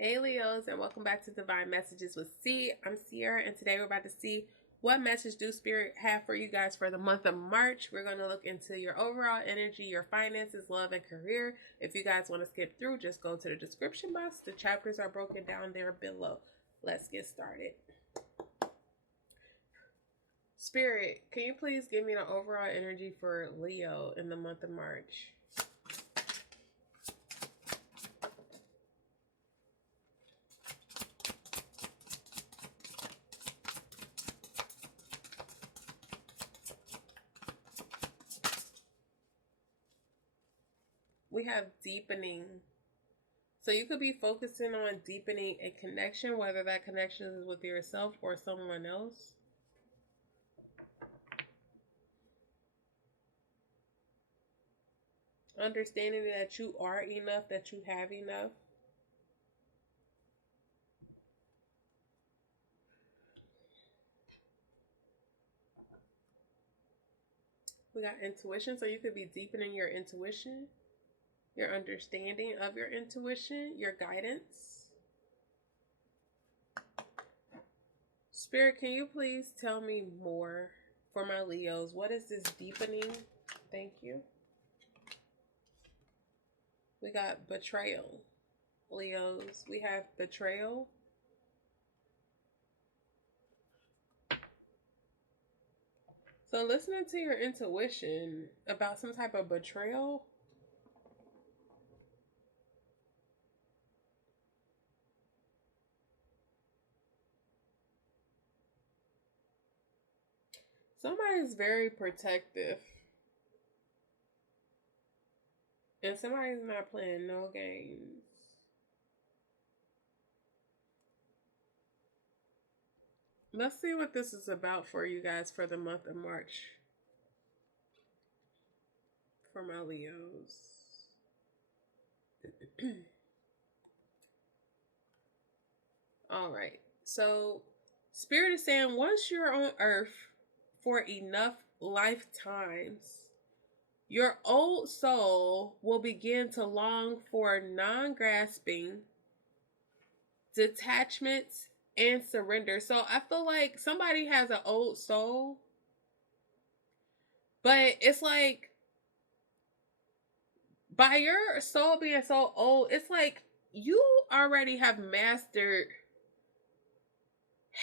Hey Leos, and welcome back to Divine Messages with C. I'm Cierra, and today we're about to see what message do Spirit have for you guys for the month of March. We're going to look into your overall energy, your finances, love, and career. If you guys want to skip through, just go to the description box. The chapters are broken down there below. Let's get started. Spirit, can you please give me the overall energy for Leo in the month of March? We have deepening. So you could be focusing on deepening a connection, whether that connection is with yourself or someone else. Understanding that you are enough, that you have enough. We got intuition, so you could be deepening your intuition, your understanding of your intuition, your guidance. Spirit, can you please tell me more for my Leos? What is this deepening? Thank you. We got betrayal. Leos, we have betrayal. So listening to your intuition about some type of betrayal. Somebody's very protective. And somebody's not playing no games. Let's see what this is about for you guys for the month of March. For my Leos. All right. So, Spirit is saying once you're on Earth for enough lifetimes, your old soul will begin to long for non-grasping, detachment, and surrender. So I feel like somebody has an old soul, but it's like by your soul being so old, it's like you already have mastered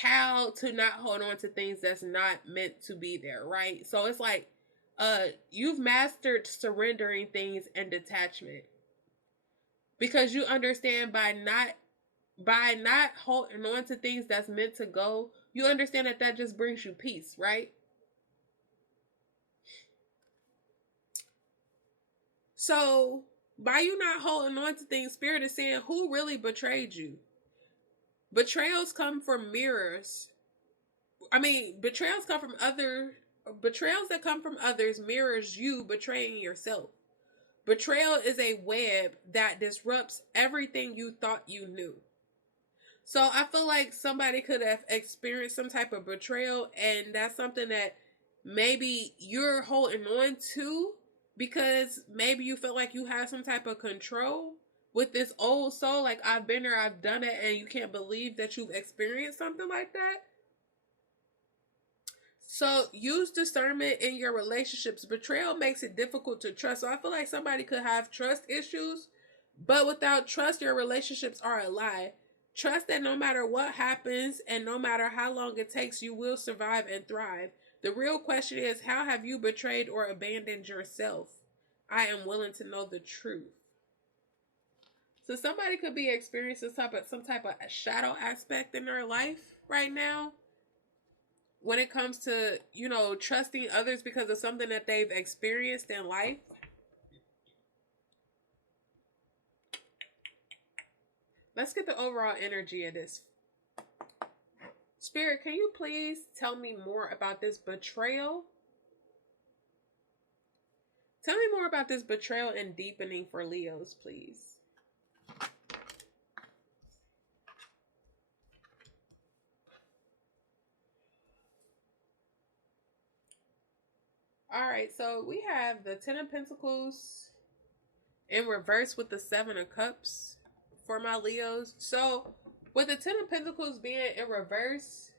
how to not hold on to things that's not meant to be there, right? So it's like you've mastered surrendering things and detachment because you understand by not holding on to things that's meant to go, you understand that that just brings you peace, right? So by you not holding on to things, Spirit is saying, who really betrayed you? Betrayals come from mirrors. Betrayals come from betrayals that come from others mirrors you betraying yourself. Betrayal is a web that disrupts everything you thought you knew. So I feel like somebody could have experienced some type of betrayal, and that's something that maybe you're holding on to because maybe you feel like you have some type of control with this old soul. Like, I've been there, I've done it, and you can't believe that you've experienced something like that. So use discernment in your relationships. Betrayal makes it difficult to trust. So I feel like somebody could have trust issues, but without trust, your relationships are a lie. Trust that no matter what happens and no matter how long it takes, you will survive and thrive. The real question is, how have you betrayed or abandoned yourself? I am willing to know the truth. So somebody could be experiencing some type of shadow aspect in their life right now when it comes to, trusting others because of something that they've experienced in life. Let's get the overall energy of this. Spirit, can you please tell me more about this betrayal? Tell me more about this betrayal and deepening for Leos, please. All right, so we have the Ten of Pentacles in reverse with the Seven of Cups for my Leos. So, with the Ten of Pentacles being in reverse,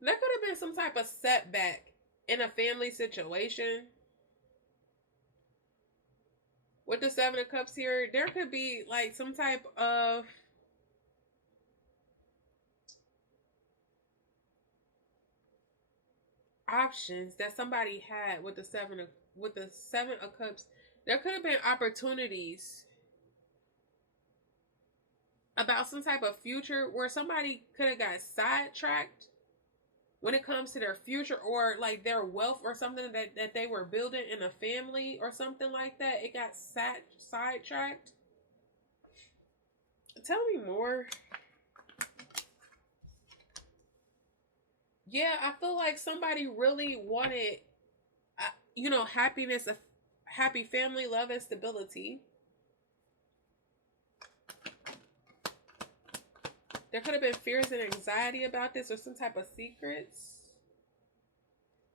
there could have been some type of setback in a family situation. With the Seven of Cups here, there could be like some type of options that somebody had with the Seven of Cups. There could have been opportunities about some type of future where somebody could have got sidetracked when it comes to their future, or like their wealth or something that they were building in a family or something like that. It got sidetracked. Tell me more. Yeah, I feel like somebody really wanted, happiness, a happy family, love, and stability. There could have been fears and anxiety about this, or some type of secrets.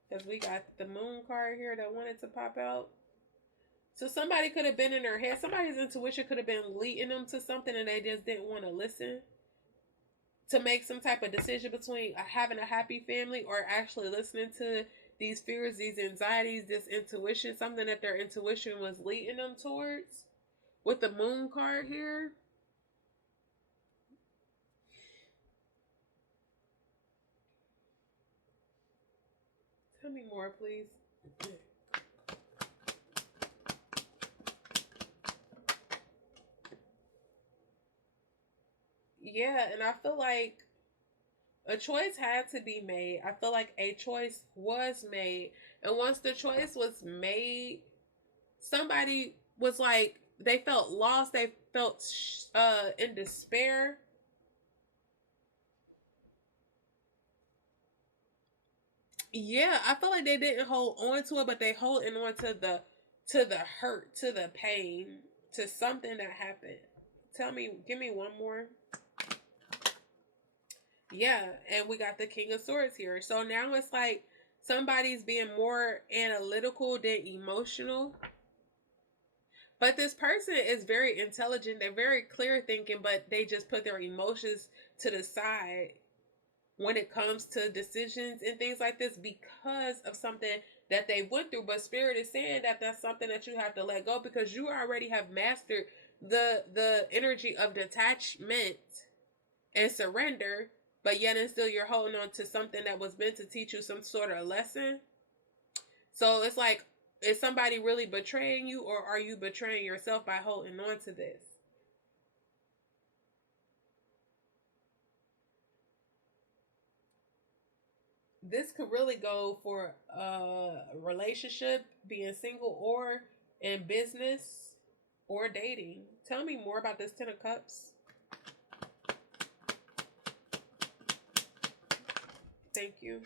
Because we got the moon card here that wanted to pop out. So somebody could have been in their head. Somebody's intuition could have been leading them to something and they just didn't want to listen to make some type of decision between having a happy family or actually listening to these fears, these anxieties, this intuition, something that their intuition was leading them towards. With the moon card here, tell me more, please. Yeah, and I feel like a choice had to be made. I feel like a choice was made. And once the choice was made, somebody was like, they felt lost. They felt in despair. Yeah, I feel like they didn't hold on to it, but they holding on to the hurt, to the pain, to something that happened. Tell me, give me one more. Yeah, and we got the King of Swords here. So now it's like somebody's being more analytical than emotional. But this person is very intelligent. They're very clear thinking, but they just put their emotions to the side when it comes to decisions and things like this because of something that they went through. But Spirit is saying that that's something that you have to let go, because you already have mastered the energy of detachment and surrender, but yet and still you're holding on to something that was meant to teach you some sort of lesson. So it's like, is somebody really betraying you, or are you betraying yourself by holding on to this? This could really go for a relationship, being single, or in business, or dating. Tell me more about this Ten of Cups. Thank you.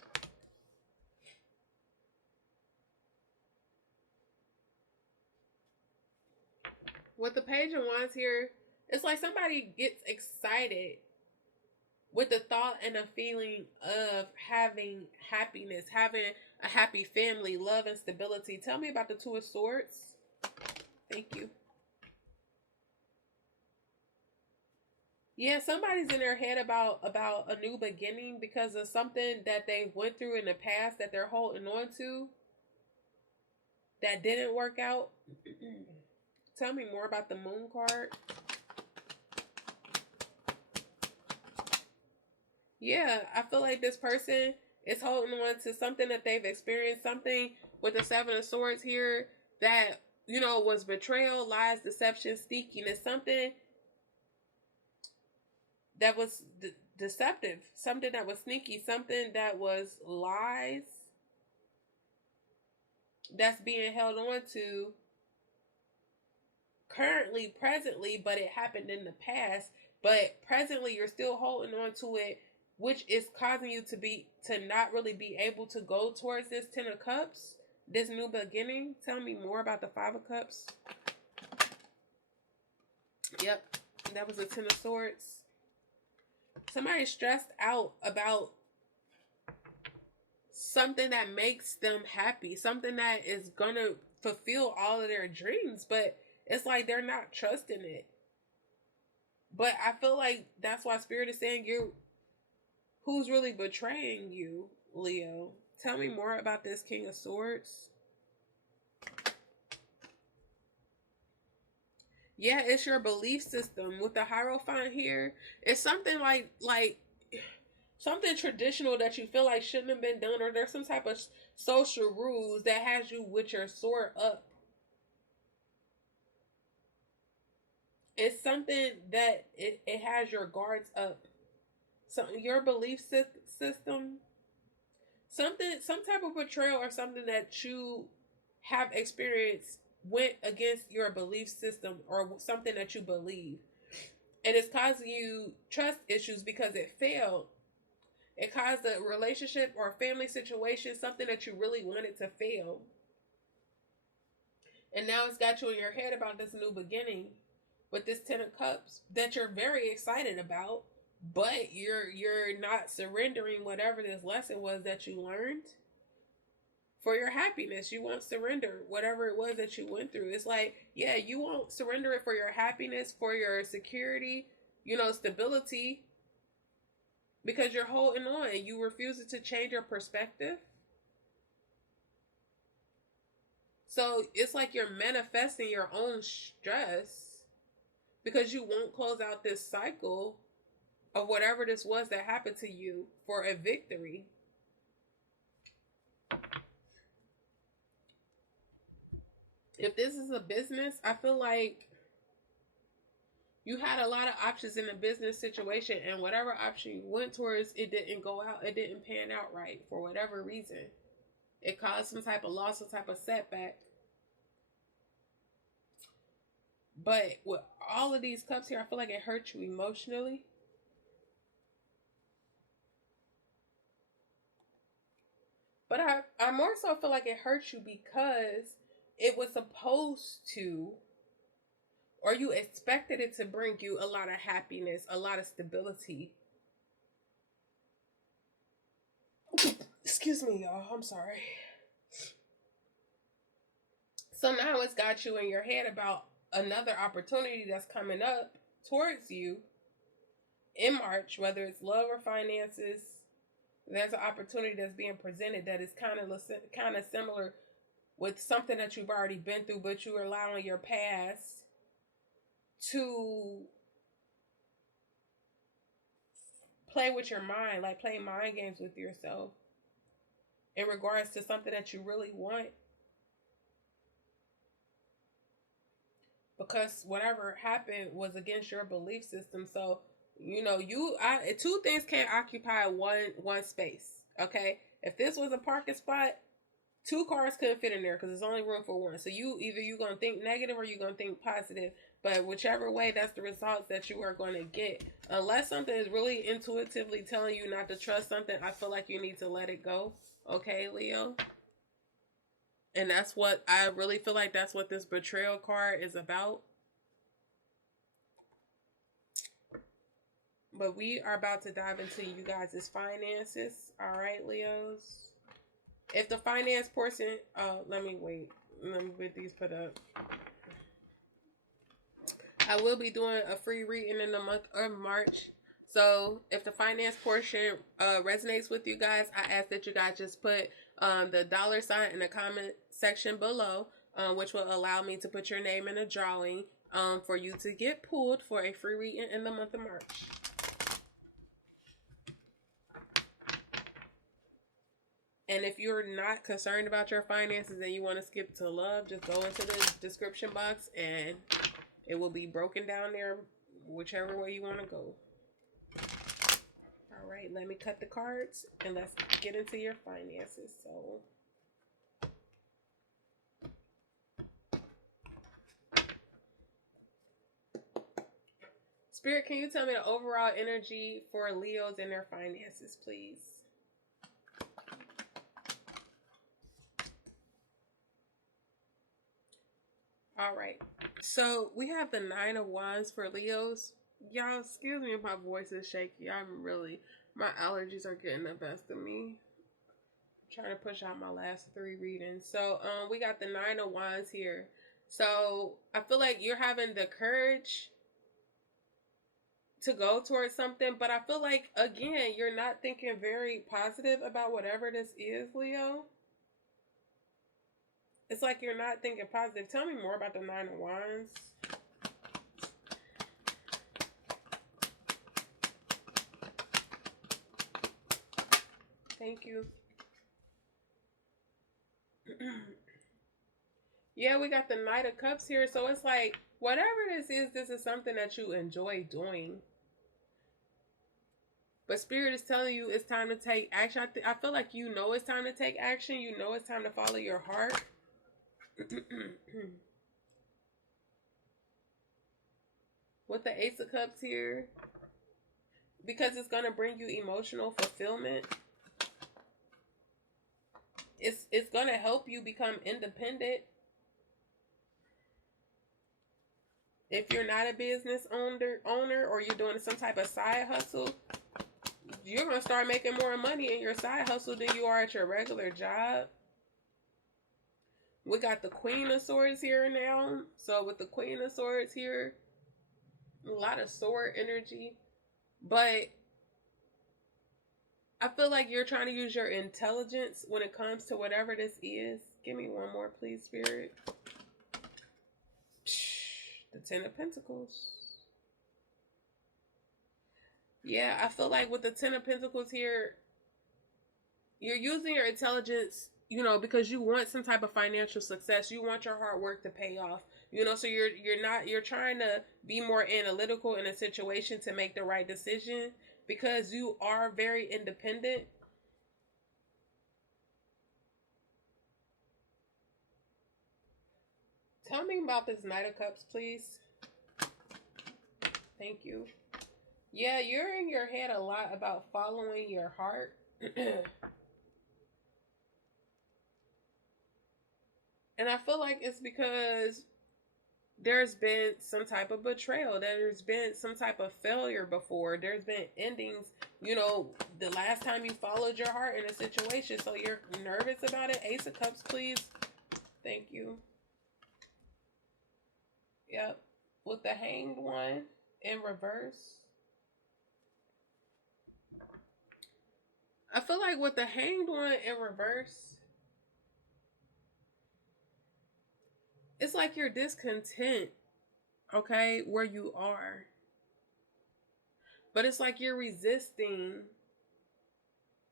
With the Page of Wands here, it's like somebody gets excited with the thought and a feeling of having happiness, having a happy family, love, and stability. Tell me about the Two of Swords. Thank you. Yeah, somebody's in their head about a new beginning because of something that they went through in the past that they're holding on to that didn't work out. Tell me more about the Moon card. Yeah, I feel like this person is holding on to something that they've experienced, something with the Seven of Swords here that, was betrayal, lies, deception, sneakiness, something that was deceptive, something that was sneaky, something that was lies that's being held on to currently, presently, but it happened in the past. But presently, you're still holding on to it, which is causing you to not really be able to go towards this Ten of Cups, this new beginning. Tell me more about the Five of Cups. Yep, that was the Ten of Swords. Somebody's stressed out about something that makes them happy, something that is gonna fulfill all of their dreams, but it's like they're not trusting it. But I feel like that's why Spirit is saying who's really betraying you, Leo. Tell me more about this King of Swords. Yeah, it's your belief system with the Hierophant here. It's something like something traditional that you feel like shouldn't have been done, or there's some type of social rules that has you with your sword up. It's something that it has your guards up. So your belief system, some type of betrayal or something that you have experienced went against your belief system or something that you believe, and it's causing you trust issues because it failed. It caused a relationship or a family situation, something that you really wanted to fail, and now it's got you in your head about this new beginning with this 10 of Cups that you're very excited about, but you're not surrendering whatever this lesson was that you learned for your happiness. You won't surrender whatever it was that you went through. It's like, yeah, you won't surrender it for your happiness, for your security, stability, because you're holding on and you refuse to change your perspective. So it's like you're manifesting your own stress because you won't close out this cycle of whatever this was that happened to you for a victory. If this is a business, I feel like you had a lot of options in the business situation, and whatever option you went towards, it didn't go out, it didn't pan out right for whatever reason. It caused some type of loss, some type of setback. But with all of these cups here, I feel like it hurt you emotionally. But I more so feel like it hurt you because it was supposed to, or you expected it to bring you a lot of happiness, a lot of stability. Excuse me, y'all. I'm sorry. So now it's got you in your head about another opportunity that's coming up towards you in March, whether it's love or finances. There's an opportunity that's being presented that is kind of similar with something that you've already been through, but you're allowing your past to play with your mind, like play mind games with yourself in regards to something that you really want. Because whatever happened was against your belief system. So, two things can't occupy one space. Okay? If this was a parking spot, 2 cars couldn't fit in there because there's only room for one. So you're gonna think negative or you're gonna think positive. But whichever way, that's the results that you are going to get. Unless something is really intuitively telling you not to trust something, I feel like you need to let it go. Okay, Leo? And that's what I really feel like that's what this betrayal card is about. But we are about to dive into you guys' finances. All right, Leos? If the finance portion, let me get these put up. I will be doing a free reading in the month of March. So if the finance portion resonates with you guys, I ask that you guys just put the $ in the comment section below, which will allow me to put your name in a drawing for you to get pulled for a free reading in the month of March. And if you're not concerned about your finances and you want to skip to love, just go into the description box and it will be broken down there whichever way you want to go. All right, let me cut the cards and let's get into your finances. So, Spirit, can you tell me the overall energy for Leos and their finances, please? All right. So we have the 9 of Wands for Leos. Y'all, excuse me if my voice is shaky. My allergies are getting the best of me. I'm trying to push out my last 3 readings. So we got the 9 of Wands here. So I feel like you're having the courage to go towards something, but I feel like, again, you're not thinking very positive about whatever this is, Leo. It's like you're not thinking positive. Tell me more about the Nine of Wands. Thank you. Yeah, we got the Knight of Cups here. So it's like, whatever this is something that you enjoy doing. But Spirit is telling you it's time to take action. I feel like you know it's time to take action. You know it's time to follow your heart. With the Ace of Cups here, because it's going to bring you emotional fulfillment. It's going to help you become independent. If you're not a business owner or you're doing some type of side hustle, you're going to start making more money in your side hustle than you are at your regular job. We got the Queen of Swords here now. So with the Queen of Swords here, a lot of sword energy. But I feel like you're trying to use your intelligence when it comes to whatever this is. Give me one more, please, Spirit. The Ten of Pentacles. Yeah, I feel like with the Ten of Pentacles here, you're using your intelligence, because you want some type of financial success. You want your hard work to pay off. So you're trying to be more analytical in a situation to make the right decision because you are very independent. Tell me about this Knight of Cups, please. Thank you. Yeah, you're in your head a lot about following your heart. And I feel like it's because there's been some type of betrayal. There's been some type of failure before. There's been endings, the last time you followed your heart in a situation. So you're nervous about it. Ace of Cups, please. Thank you. Yep. With the Hanged One in reverse. I feel like with the Hanged One in reverse, it's like you're discontent, okay, where you are. But it's like you're resisting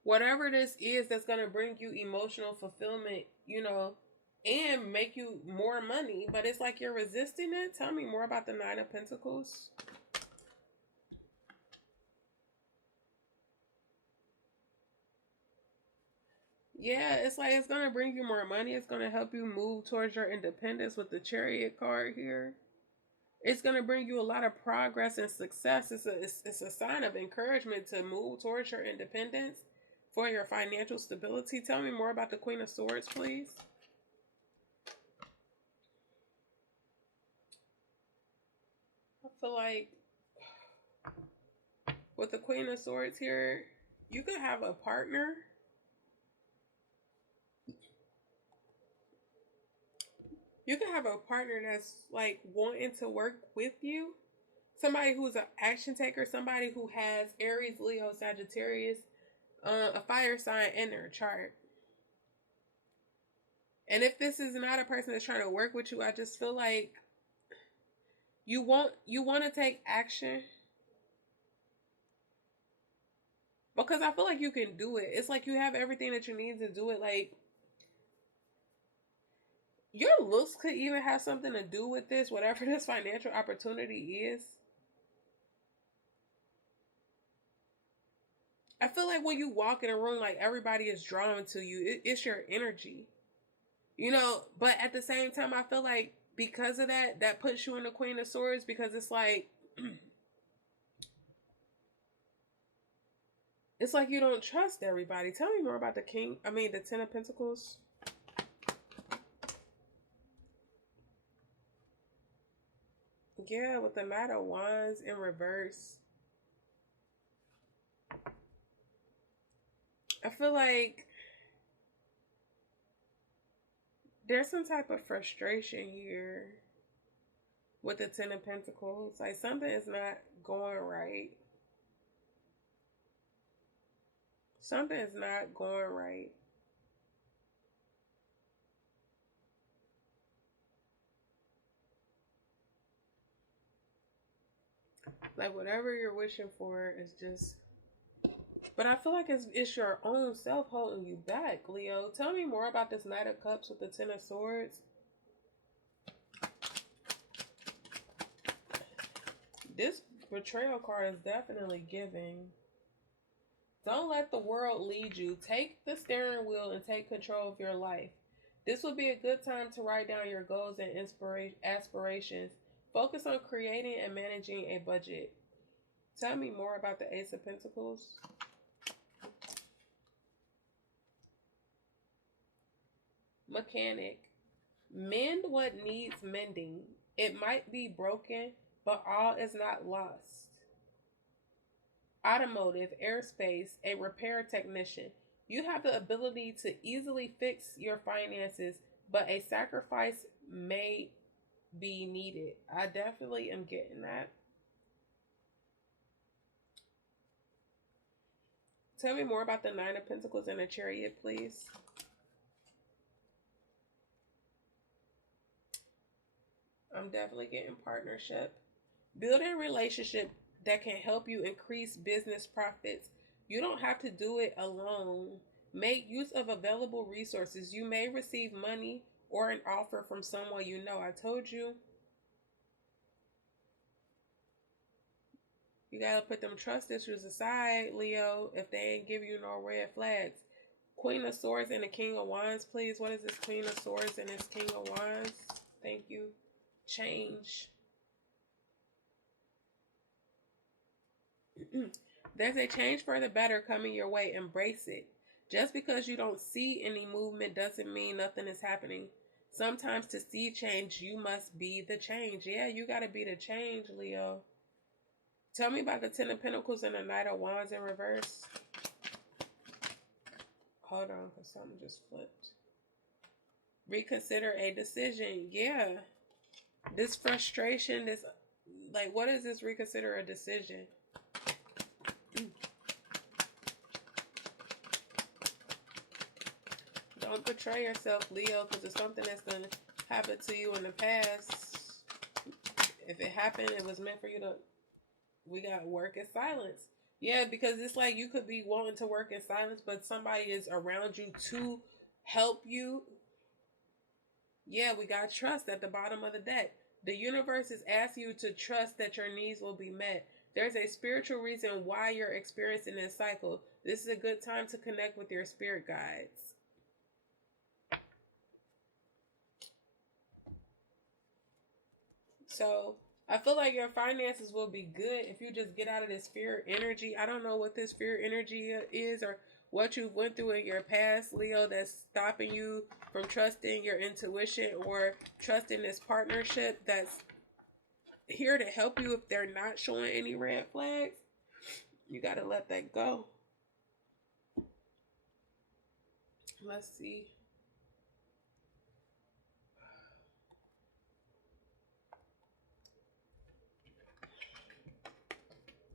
whatever this is that's going to bring you emotional fulfillment, and make you more money. But it's like you're resisting it. Tell me more about the Nine of Pentacles. Yeah, it's like it's going to bring you more money. It's going to help you move towards your independence with the Chariot card here. It's going to bring you a lot of progress and success. It's a sign of encouragement to move towards your independence for your financial stability. Tell me more about the Queen of Swords, please. I feel like with the Queen of Swords here, you could have a partner. You can have a partner that's like wanting to work with you. Somebody who's an action taker. Somebody who has Aries, Leo, Sagittarius, a fire sign in their chart. And if this is not a person that's trying to work with you, I just feel like you want to take action. Because I feel like you can do it. It's like you have everything that you need to do it. Like, your looks could even have something to do with this, whatever this financial opportunity is. I feel like when you walk in a room, like everybody is drawn to you. It's your energy. But at the same time, I feel like because of that puts you in the Queen of Swords, because it's like it's like you don't trust everybody. Tell me more about the Ten of Pentacles. Yeah, with the Knight of Wands in reverse. I feel like there's some type of frustration here. with the Ten of Pentacles. Like something is not going right. Something is not going right. Like whatever you're wishing for is just, but I feel like it's your own self holding you back, Leo. Tell me more about this Knight of Cups with the Ten of Swords. This betrayal card is definitely giving. Don't let the world lead you. Take the steering wheel and take control of your life. This would be a good time to write down your goals and aspirations. Focus on creating and managing a budget. Tell me more about the Ace of Pentacles. Mechanic. Mend what needs mending. It might be broken, but all is not lost. Automotive, airspace, a repair technician. You have the ability to easily fix your finances, but a sacrifice may be needed. I definitely am getting that. Tell me more about the Nine of Pentacles and the Chariot, please. I'm definitely getting partnership. Build a relationship that can help you increase business profits. You don't have to do it alone. Make use of available resources. You may receive money or an offer from someone you know. I told you. You got to put them trust issues aside, Leo, if they ain't give you no red flags. Queen of Swords and the King of Wands, please. What is this Queen of Swords and this King of Wands? Thank you. Change. There's a change for the better coming your way. Embrace it. Just because you don't see any movement doesn't mean nothing is happening. Sometimes to see change, you must be the change. Yeah, you got to be the change, Leo. Tell me about the Ten of Pentacles and the Knight of Wands in reverse. Hold on, because something just flipped. Reconsider a decision. Yeah. This frustration, this, like, what is this reconsider a decision? Don't betray yourself, Leo, because it's something that's going to happen to you in the past. If it happened, it was meant for you to, we got work in silence. Yeah, because it's like you could be wanting to work in silence, but somebody is around you to help you. Yeah, we got trust at the bottom of the deck. The universe is asking you to trust that your needs will be met. There's a spiritual reason why you're experiencing this cycle. This is a good time to connect with your spirit guides. So I feel like your finances will be good if you just get out of this fear energy. I don't know what this fear energy is or what you went through in your past, Leo, that's stopping you from trusting your intuition or trusting this partnership that's here to help you if they're not showing any red flags. You got to let that go. Let's see.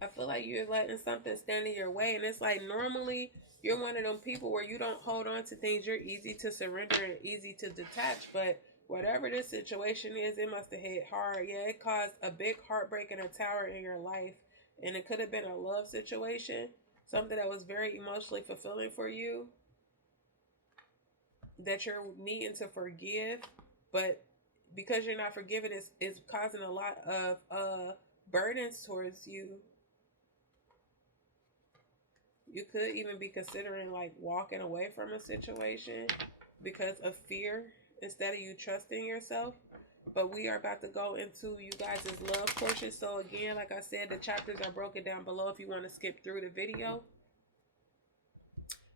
I feel like you're letting something stand in your way. And it's like normally you're one of them people where you don't hold on to things. You're easy to surrender and easy to detach. But whatever this situation is, it must have hit hard. Yeah, it caused a big heartbreak and a tower in your life. And it could have been a love situation. Something that was very emotionally fulfilling for you. That you're needing to forgive. But because you're not forgiving, it's causing a lot of burdens towards you. You could even be considering like walking away from a situation because of fear instead of you trusting yourself. But we are about to go into you guys' love portion. So again, like I said, the chapters are broken down below if you want to skip through the video.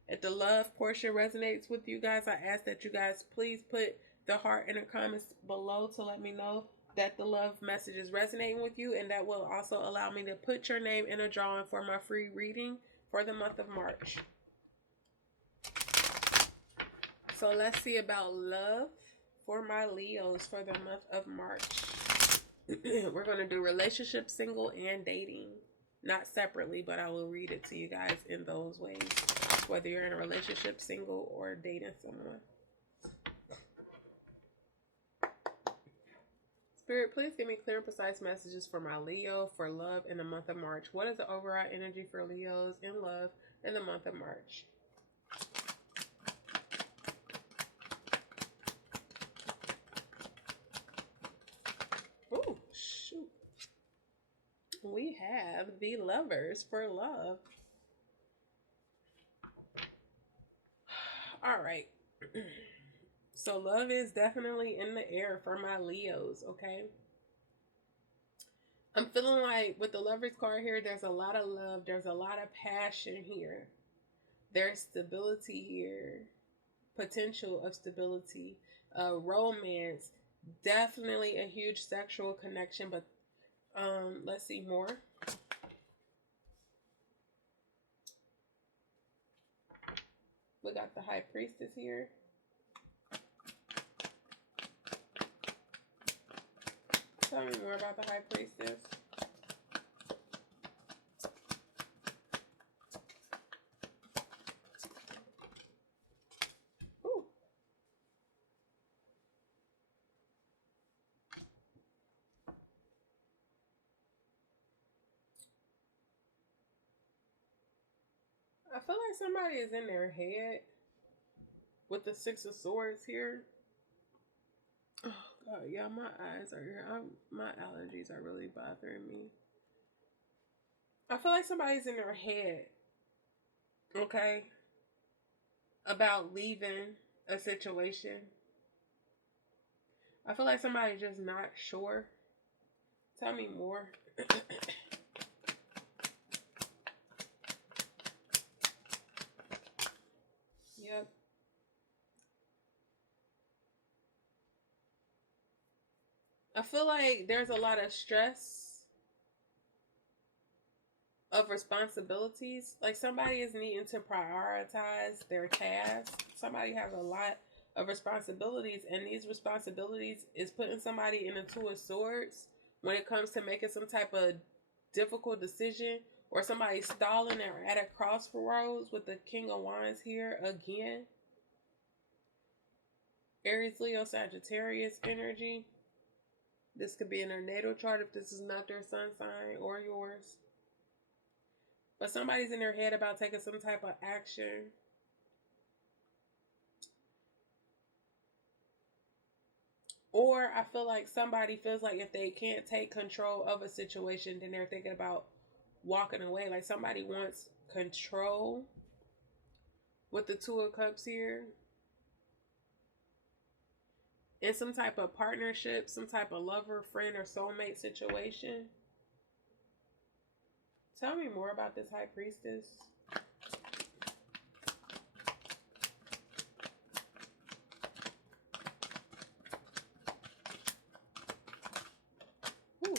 If the love portion resonates with you guys, I ask that you guys please put the heart in the comments below to let me know that the love message is resonating with you. And that will also allow me to put your name in a drawing for my free reading for the month of March. So let's see about love for my Leos for the month of March. We're going to do relationship, single, and dating. Not separately, but I will read it to you guys in those ways. Whether you're in a relationship, single, or dating someone. Spirit, please give me clear and precise messages for my Leo for love in the month of March. What is the overall energy for Leos in love in the month of March? Oh, shoot. We have the Lovers for love. All right. So love is definitely in the air for my Leos, okay? I'm feeling like with the Lovers card here, there's a lot of love. There's a lot of passion here. There's stability here. Potential of stability. Romance. Definitely a huge sexual connection, but let's see more. We got the High Priestess here. Tell me more about the High Priestess. Ooh. I feel like somebody is in their head with the Six of Swords here. Oh God, yeah, my eyes are here. My allergies are really bothering me. I feel like somebody's in their head, okay, about leaving a situation. I feel like somebody's just not sure. Tell me more. Yep. I feel like there's a lot of stress of responsibilities. Like somebody is needing to prioritize their tasks. Somebody has a lot of responsibilities, and these responsibilities is putting somebody in a Two of Swords when it comes to making some type of difficult decision, or somebody stalling or at a crossroads with the King of Wands here again. Aries, Leo, Sagittarius energy. This could be in their natal chart if this is not their sun sign or yours. But somebody's in their head about taking some type of action. Or I feel like somebody feels like if they can't take control of a situation, then they're thinking about walking away. Like somebody wants control with the Two of Cups here. In some type of partnership, some type of lover, friend, or soulmate situation. Tell me more about this High Priestess. Ooh.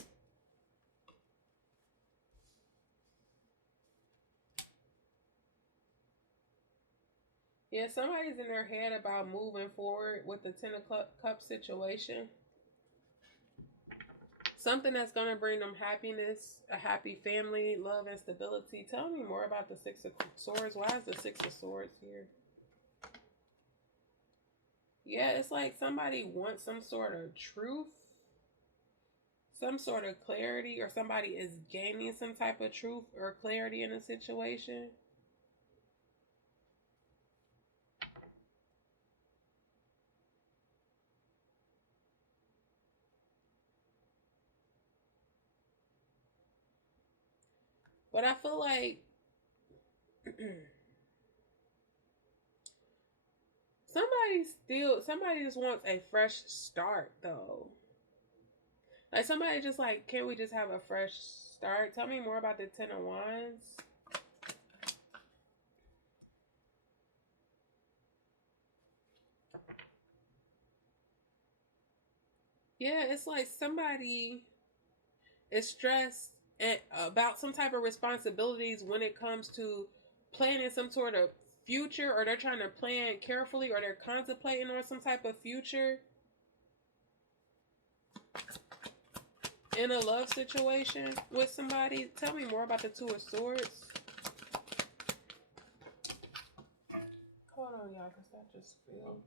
Yeah, somebody's in their head about moving forward with the Ten of Cups situation. Something that's going to bring them happiness, a happy family, love, and stability. Tell me more about the Six of Swords. Why is the Six of Swords here? Yeah, it's like somebody wants some sort of truth, some sort of clarity, or somebody is gaining some type of truth or clarity in a situation. But I feel like somebody just wants a fresh start though. Like somebody just like, can we just have a fresh start? Tell me more about the Ten of Wands. Yeah, it's like somebody is stressed about some type of responsibilities when it comes to planning some sort of future, or they're trying to plan carefully, or they're contemplating on some type of future. in a love situation with somebody. Tell me more about the Two of Swords. Hold on, y'all, because that just feel.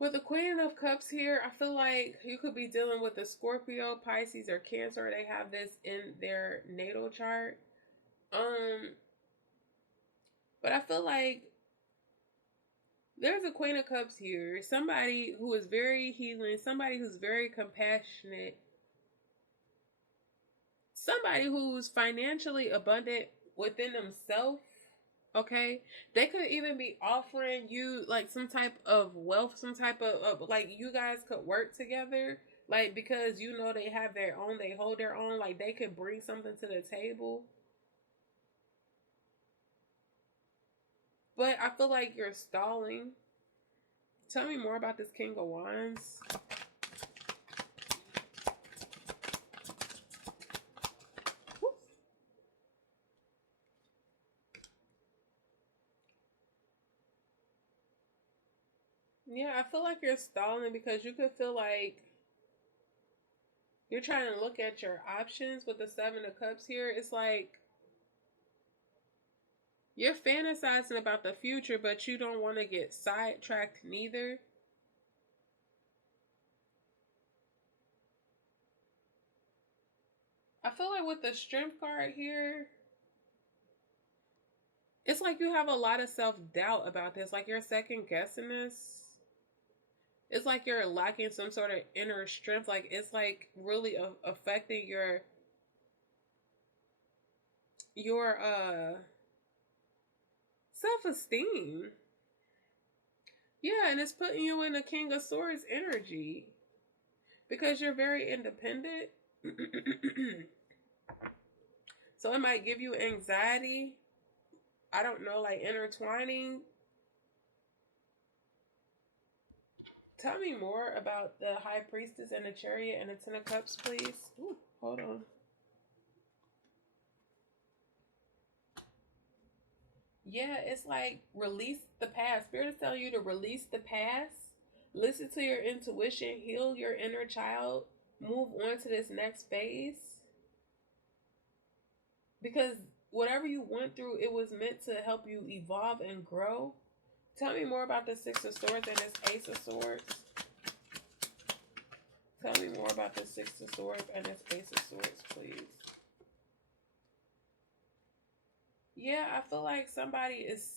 With the Queen of Cups here, I feel like you could be dealing with a Scorpio, Pisces, or Cancer. They have this in their natal chart. But I feel like there's a Queen of Cups here. Somebody who is very healing, somebody who's very compassionate, somebody who's financially abundant within themselves. Okay, they could even be offering you like some type of wealth, some type of like you guys could work together, like because you know they have their own, they hold their own, like they could bring something to the table. But I feel like you're stalling. Tell me more about this King of Wands. Yeah, I feel like you're stalling because you could feel like you're trying to look at your options with the Seven of Cups here. It's like you're fantasizing about the future, but you don't want to get sidetracked neither. I feel like with the Strength card here, it's like you have a lot of self-doubt about this. Like you're second guessing this. It's like you're lacking some sort of inner strength. Like it's like really affecting your self-esteem. Yeah, and it's putting you in the King of Swords energy because you're very independent. So it might give you anxiety. I don't know, like intertwining. Tell me more about the High Priestess and the Chariot and the Ten of Cups, please. Ooh, hold on. Yeah, it's like release the past. Spirit is telling you to release the past, listen to your intuition, heal your inner child, move on to this next phase. Because whatever you went through, it was meant to help you evolve and grow. Tell me more about the Six of Swords and this Ace of Swords. Tell me more about the Six of Swords and this Ace of Swords, please. Yeah, I feel like somebody is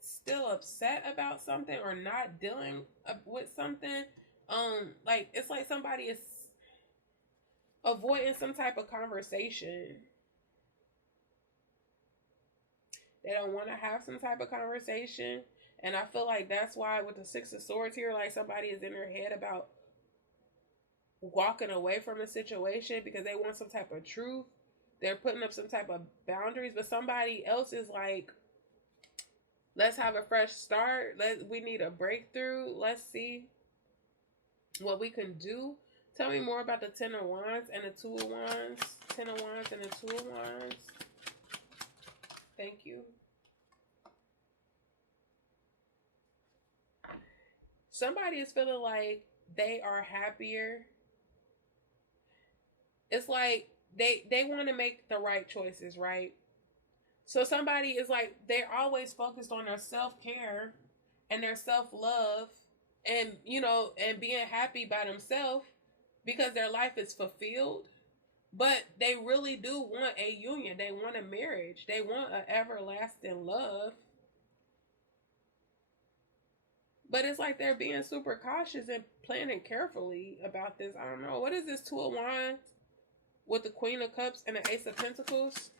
still upset about something or not dealing with something. Like it's like somebody is avoiding some type of conversation. They don't want to have some type of conversation. And I feel like that's why with the Six of Swords here, like somebody is in their head about walking away from a situation because they want some type of truth. They're putting up some type of boundaries, but somebody else is like, let's have a fresh start. We need a breakthrough. Let's see what we can do. Tell me more about the Ten of Wands and the Two of Wands. Ten of Wands and the Two of Wands. Thank you. Somebody is feeling like they are happier. It's like they want to make the right choices, right? So somebody is like they're always focused on their self-care and their self-love and and being happy by themselves because their life is fulfilled. But they really do want a union. They want a marriage. They want an everlasting love. But it's like they're being super cautious and planning carefully about this. I don't know. What is this Two of Wands with the Queen of Cups and the Ace of Pentacles?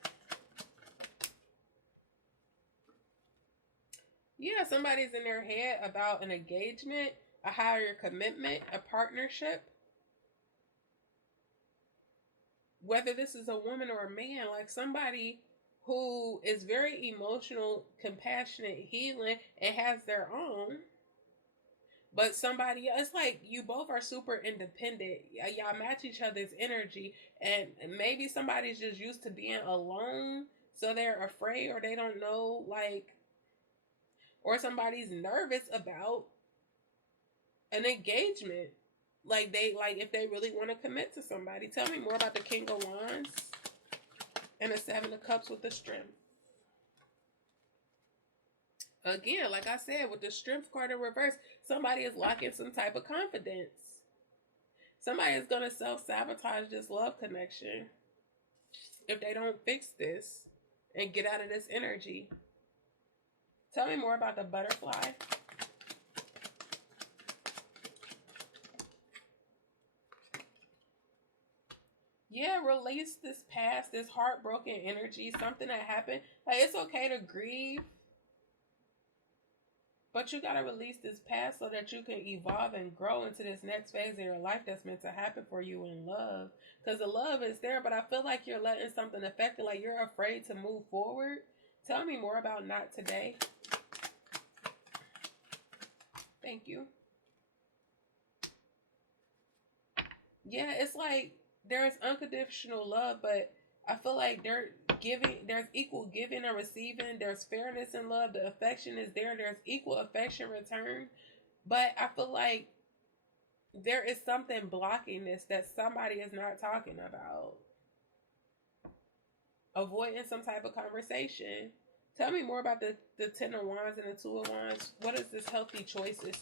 Yeah, somebody's in their head about an engagement, a higher commitment, a partnership. Whether this is a woman or a man, like somebody who is very emotional, compassionate, healing, and has their own. But somebody else, it's like you both are super independent. Y'all match each other's energy, and maybe somebody's just used to being alone. So they're afraid, or they don't know, like, or somebody's nervous about an engagement. Like if they really want to commit to somebody. Tell me more about the King of Wands and the Seven of Cups with the Strength. Again, like I said, with the Strength card in reverse, somebody is lacking some type of confidence. Somebody is going to self-sabotage this love connection if they don't fix this and get out of this energy. Tell me more about the Butterfly. Yeah, release this past, this heartbroken energy, something that happened. Like, it's okay to grieve, but you gotta release this past so that you can evolve and grow into this next phase of your life that's meant to happen for you in love. Because the love is there, but I feel like you're letting something affect it, like you're afraid to move forward. Tell me more about Not Today. Thank you. Yeah, it's like there's unconditional love, but I feel like there's equal giving and receiving. There's fairness in love. The affection is there. There's equal affection return. But I feel like there is something blocking this that somebody is not talking about. Avoiding some type of conversation. Tell me more about the Ten of Wands and the Two of Wands. What is this healthy choices?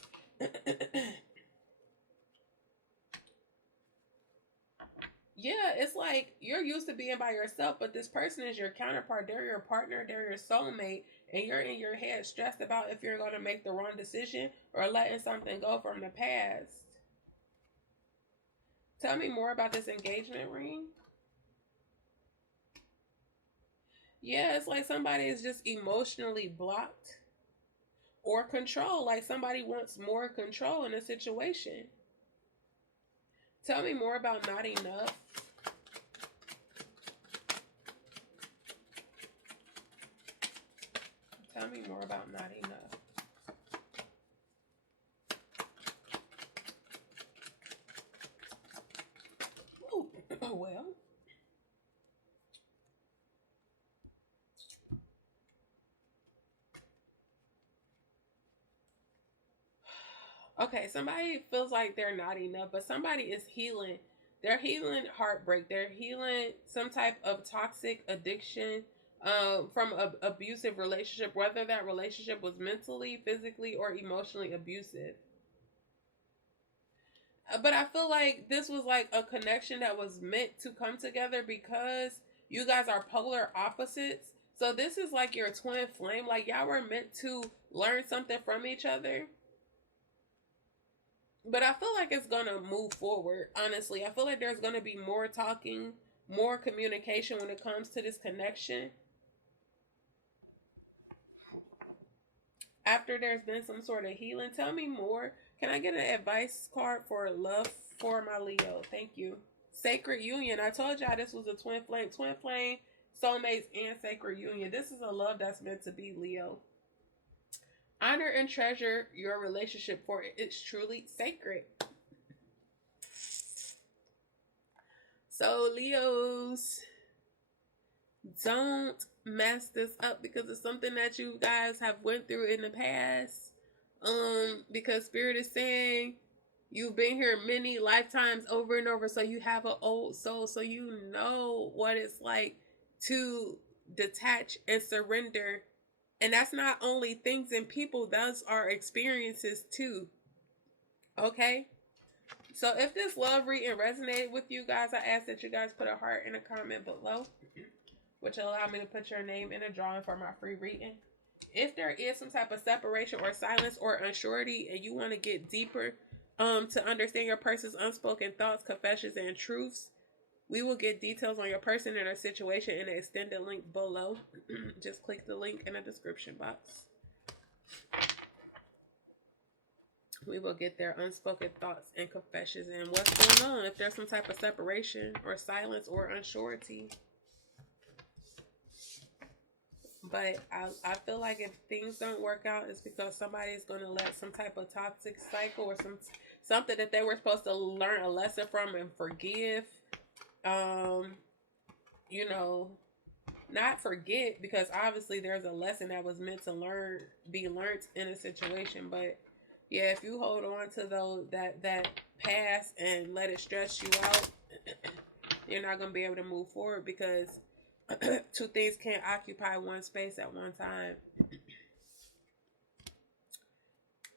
Yeah, it's like you're used to being by yourself, but this person is your counterpart. They're your partner, they're your soulmate, and you're in your head stressed about if you're going to make the wrong decision or letting something go from the past. Tell me more about this engagement ring. Yeah, it's like somebody is just emotionally blocked or control. Like somebody wants more control in a situation. Tell me more about Not Enough. Tell me more about Not Enough. Ooh, well. Okay, somebody feels like they're not enough, but somebody is healing. They're healing heartbreak. They're healing some type of toxic addiction from an abusive relationship, whether that relationship was mentally, physically, or emotionally abusive. But I feel like this was like a connection that was meant to come together because you guys are polar opposites. So this is like your twin flame. Like y'all were meant to learn something from each other. But I feel like it's gonna move forward. Honestly, I feel like there's gonna be more talking, more communication when it comes to this connection. After there's been some sort of healing, tell me more. Can I get an advice card for love for my Leo? Thank you. Sacred union. I told y'all this was a twin flame, soulmates, and sacred union. This is a love that's meant to be, Leo. Honor and treasure your relationship, for it's truly sacred. So, Leos, don't mess this up because it's something that you guys have went through in the past. Because Spirit is saying you've been here many lifetimes over and over, so you have an old soul, so you know what it's like to detach and surrender. And that's not only things and people, those are experiences too. Okay? So if this love reading resonated with you guys, I ask that you guys put a heart in a comment below, which will allow me to put your name in a drawing for my free reading. If there is some type of separation or silence or unsurety and you want to get deeper to understand your person's unspoken thoughts, confessions, and truths, we will get details on your person and their situation in the extended link below. Just click the link in the description box. We will get their unspoken thoughts and confessions and what's going on if there's some type of separation or silence or unsurety. But I feel like if things don't work out, it's because somebody is going to let some type of toxic cycle or something that they were supposed to learn a lesson from and forgive, you know, not forget, because obviously there's a lesson that was meant to be learned in a situation. But yeah, if you hold on to those that past and let it stress you out, you're not gonna be able to move forward, because two things can't occupy one space at one time.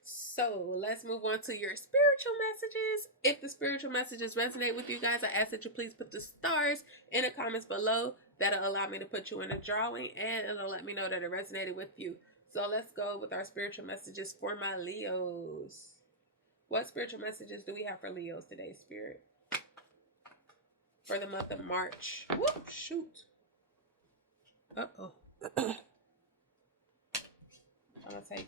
So let's move on to your spiritual messages. If the spiritual messages resonate with you guys, I ask that you please put the stars in the comments below. That'll allow me to put you in a drawing, and it'll let me know that it resonated with you. So let's go with our spiritual messages for my Leos. What spiritual messages do we have for Leos today, Spirit? For the month of March. Whoop, shoot. Uh-oh. I'm going to take...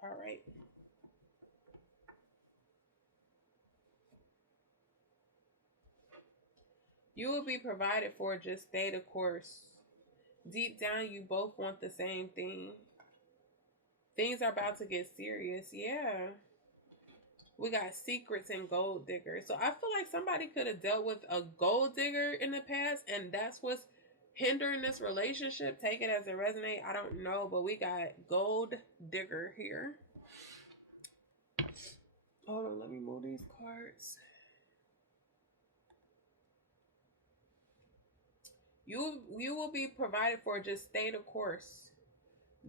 All right. You will be provided for, just stay the course. Deep down, you both want the same thing. Things are about to get serious. Yeah. We got secrets and gold diggers. So I feel like somebody could have dealt with a gold digger in the past, and that's what's hindering this relationship. Take it as it resonates. I don't know, but we got gold digger here. Hold on, let me move these cards. You will be provided for, just stay the course.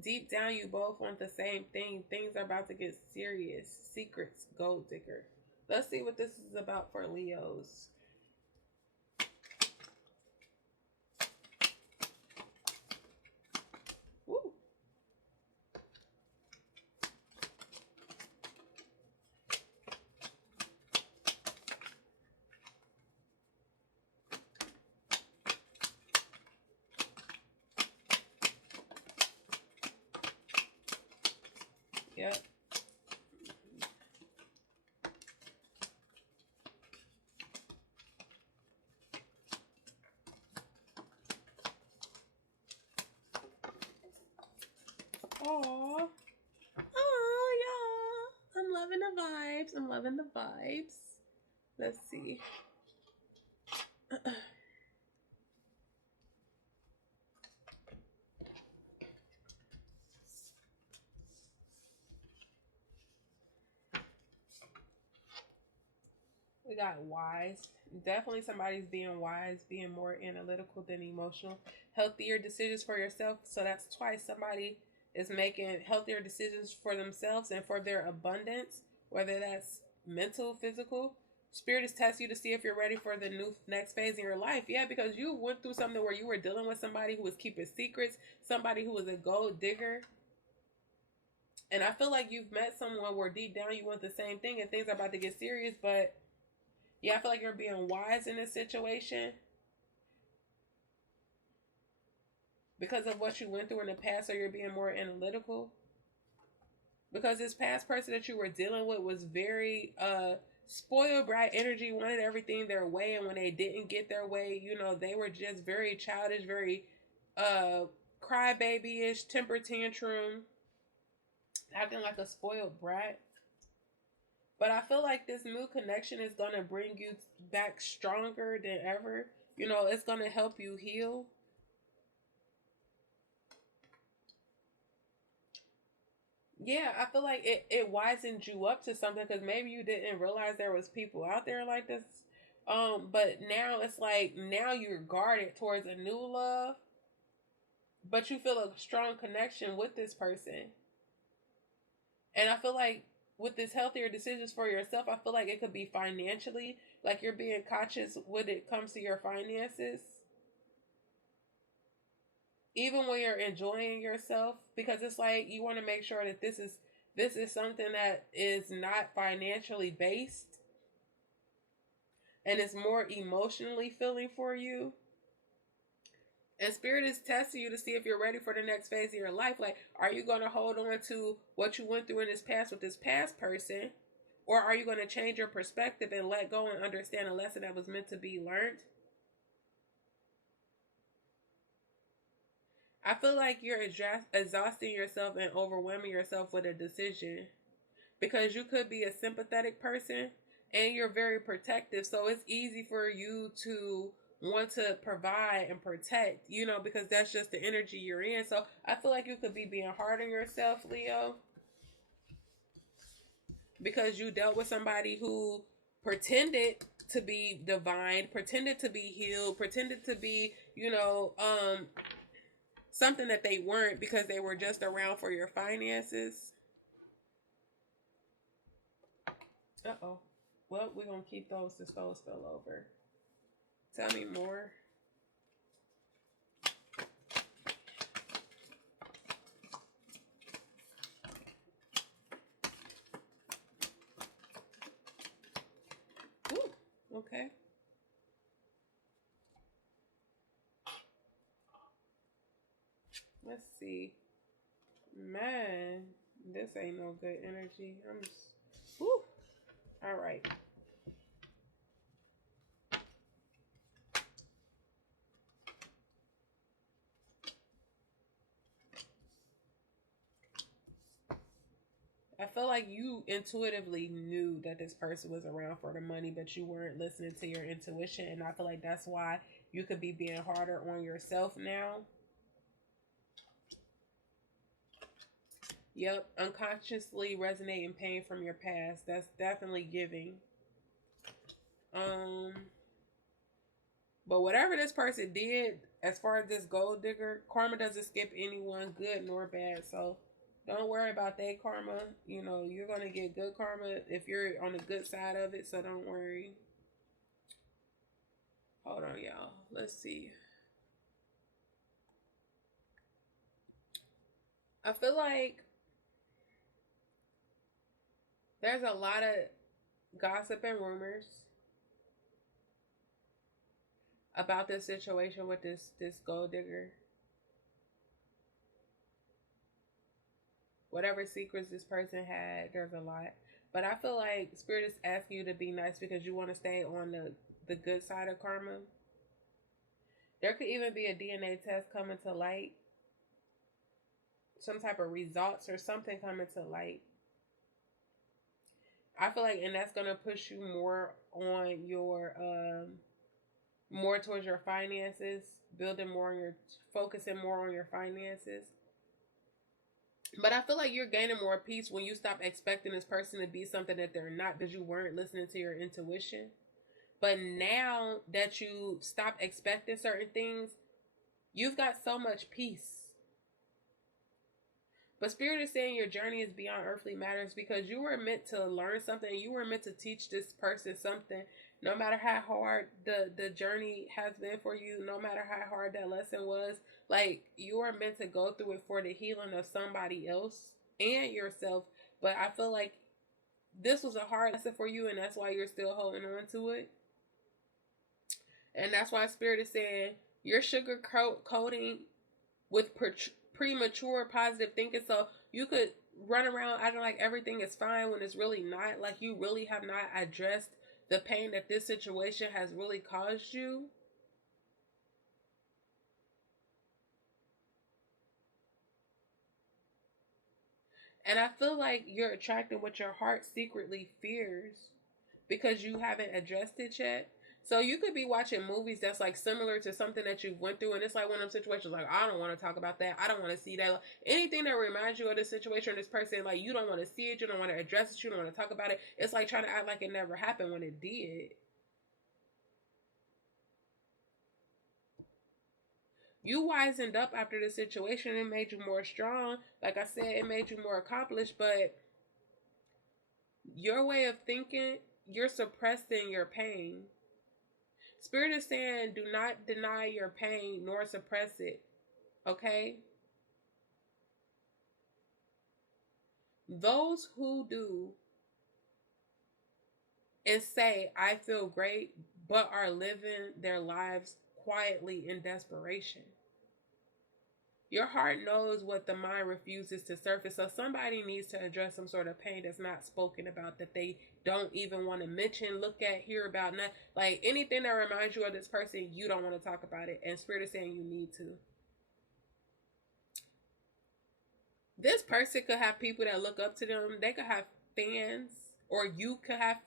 Deep down, you both want the same thing. Things are about to get serious. Secrets, gold digger. Let's see what this is about for Leos. Woo. Yep. Aww. Oh, yeah. I'm loving the vibes. I'm loving the vibes. Let's see. We got wise. Definitely somebody's being wise, being more analytical than emotional. Healthier decisions for yourself. So that's twice. Somebody is making healthier decisions for themselves and for their abundance, whether that's mental, physical. Spirit is testing you to see if you're ready for the next phase in your life. Yeah, because you went through something where you were dealing with somebody who was keeping secrets, somebody who was a gold digger. And I feel like you've met someone where deep down you want the same thing and things are about to get serious, but yeah, I feel like you're being wise in this situation because of what you went through in the past, so you're being more analytical. Because this past person that you were dealing with was very spoiled, bright energy, wanted everything their way, and when they didn't get their way, you know, they were just very childish, very crybaby-ish, temper tantrum, acting like a spoiled brat. But I feel like this new connection is going to bring you back stronger than ever. You know, it's going to help you heal. Yeah, I feel like it wisens you up to something, because maybe you didn't realize there was people out there like this. But now it's like, now you're guarded towards a new love, but you feel a strong connection with this person. And I feel like with this healthier decisions for yourself, I feel like it could be financially, like you're being conscious when it comes to your finances, even when you're enjoying yourself, because it's like you want to make sure that this is something that is not financially based and is more emotionally filling for you. And Spirit is testing you to see if you're ready for the next phase of your life. Like, are you going to hold on to what you went through in this past with this past person? Or are you going to change your perspective and let go and understand a lesson that was meant to be learned? I feel like you're exhausting yourself and overwhelming yourself with a decision, because you could be a sympathetic person and you're very protective. So it's easy for you to want to provide and protect, because that's just the energy you're in. So I feel like you could be being hard on yourself, Leo, because you dealt with somebody who pretended to be divine, pretended to be healed, pretended to be, something that they weren't, because they were just around for your finances. Uh-oh. Well, we're going to keep those to stole spill over. Tell me more. Ooh, okay. Let's see. Man, this ain't no good energy. I'm just... Whew. All right. I feel like you intuitively knew that this person was around for the money, but you weren't listening to your intuition. And I feel like that's why you could be being harder on yourself now. Yep, unconsciously resonating pain from your past. That's definitely giving. Um, but whatever this person did, as far as this gold digger, karma doesn't skip anyone, good nor bad. So don't worry about that karma. You're gonna get good karma if you're on the good side of it. So don't worry. Hold on, y'all. Let's see. I feel like there's a lot of gossip and rumors about this situation with this gold digger. Whatever secrets this person had, there's a lot. But I feel like Spirit is asking you to be nice because you want to stay on the good side of karma. There could even be a DNA test coming to light. Some type of results or something coming to light. I feel like, and that's going to push you more on your, more towards your finances, focusing more on your finances. But I feel like you're gaining more peace when you stop expecting this person to be something that they're not, because you weren't listening to your intuition. But now that you stop expecting certain things, you've got so much peace. But Spirit is saying your journey is beyond earthly matters, because you were meant to learn something. You were meant to teach this person something. No matter how hard the journey has been for you, no matter how hard that lesson was, like, you are meant to go through it for the healing of somebody else and yourself. But I feel like this was a hard lesson for you, and that's why you're still holding on to it. And that's why Spirit is saying you're sugar coating with premature positive thinking. So you could run around acting like everything is fine when it's really not. Like, you really have not addressed the pain that this situation has really caused you. And I feel like you're attracting what your heart secretly fears because you haven't addressed it yet. So you could be watching movies that's like similar to something that you've went through, and it's like one of them situations like, I don't want to talk about that. I don't want to see that. Anything that reminds you of this situation or this person, like, you don't want to see it, you don't want to address it, you don't want to talk about it. It's like trying to act like it never happened when it did. You wisened up after the situation. It made you more strong. Like I said, it made you more accomplished, but your way of thinking, you're suppressing your pain. Spirit is saying, do not deny your pain nor suppress it. Okay? Those who do and say, I feel great, but are living their lives quietly in desperation. Your heart knows what the mind refuses to surface. So somebody needs to address some sort of pain that's not spoken about, that they don't even want to mention, look at, hear about. Not, like, anything that reminds you of this person, you don't want to talk about it. And Spirit is saying you need to. This person could have people that look up to them. They could have fans, or you could have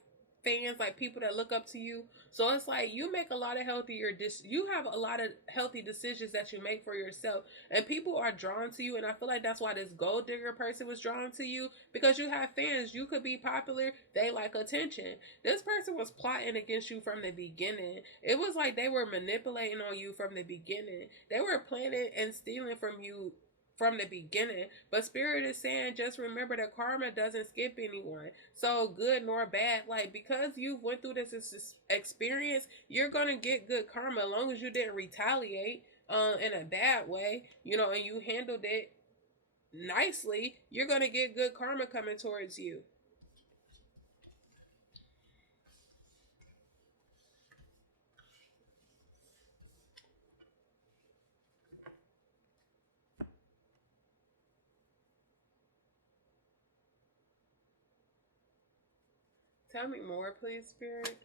fans, like people that look up to you. So it's like you make a lot of you have a lot of healthy decisions that you make for yourself, and people are drawn to you. And I feel like that's why this gold digger person was drawn to you, because you have fans. You could be popular, they like attention. This person was plotting against you from the beginning. It was like they were manipulating on you from the beginning. They were planning and stealing from you from the beginning. But Spirit is saying, just remember that karma doesn't skip anyone. So good nor bad, like because you went through this experience, you're gonna get good karma as long as you didn't retaliate in a bad way, and you handled it nicely. You're gonna get good karma coming towards you. Tell me more, please, Spirit.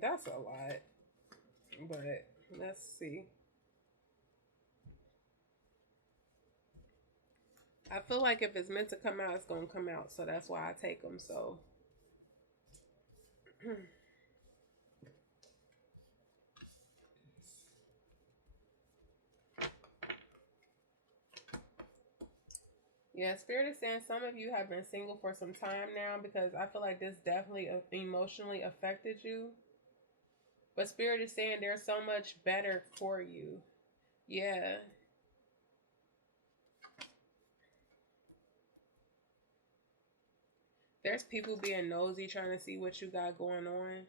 That's a lot, but let's see. I feel like if it's meant to come out, it's gonna come out. So that's why I take them. So yeah, Spirit is saying some of you have been single for some time now, because I feel like this definitely emotionally affected you. But Spirit is saying there's so much better for you. Yeah. There's people being nosy trying to see what you got going on.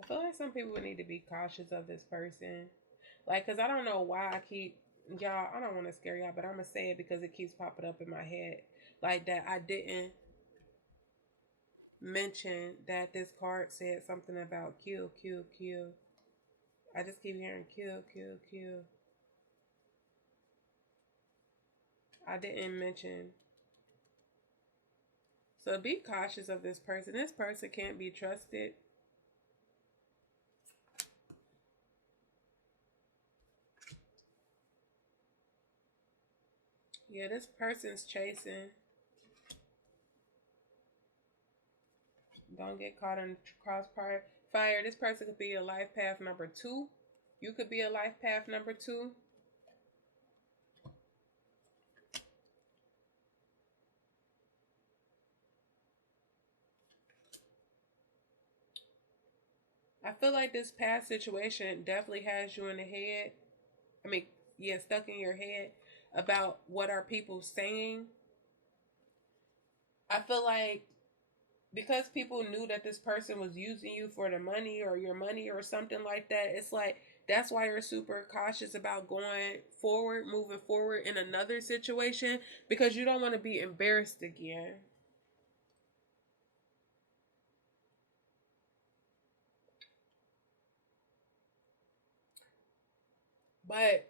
I feel like some people need to be cautious of this person. Like, because I don't know why y'all, I don't want to scare y'all, but I'm going to say it because it keeps popping up in my head. Like that I didn't mention that this card said something about kill, kill, kill. I just keep hearing kill, kill, kill. I didn't mention. So be cautious of this person. This person can't be trusted. Yeah, this person's chasing. Don't get caught in crossfire. Fire. This person could be a life path number 2. You could be a life path number 2. I feel like this past situation definitely has you in the head. I mean, yeah, stuck in your head about what are people saying. I feel like because people knew that this person was using you for the money or your money or something like that, it's like that's why you're super cautious about going forward, moving forward in another situation, because you don't want to be embarrassed again. But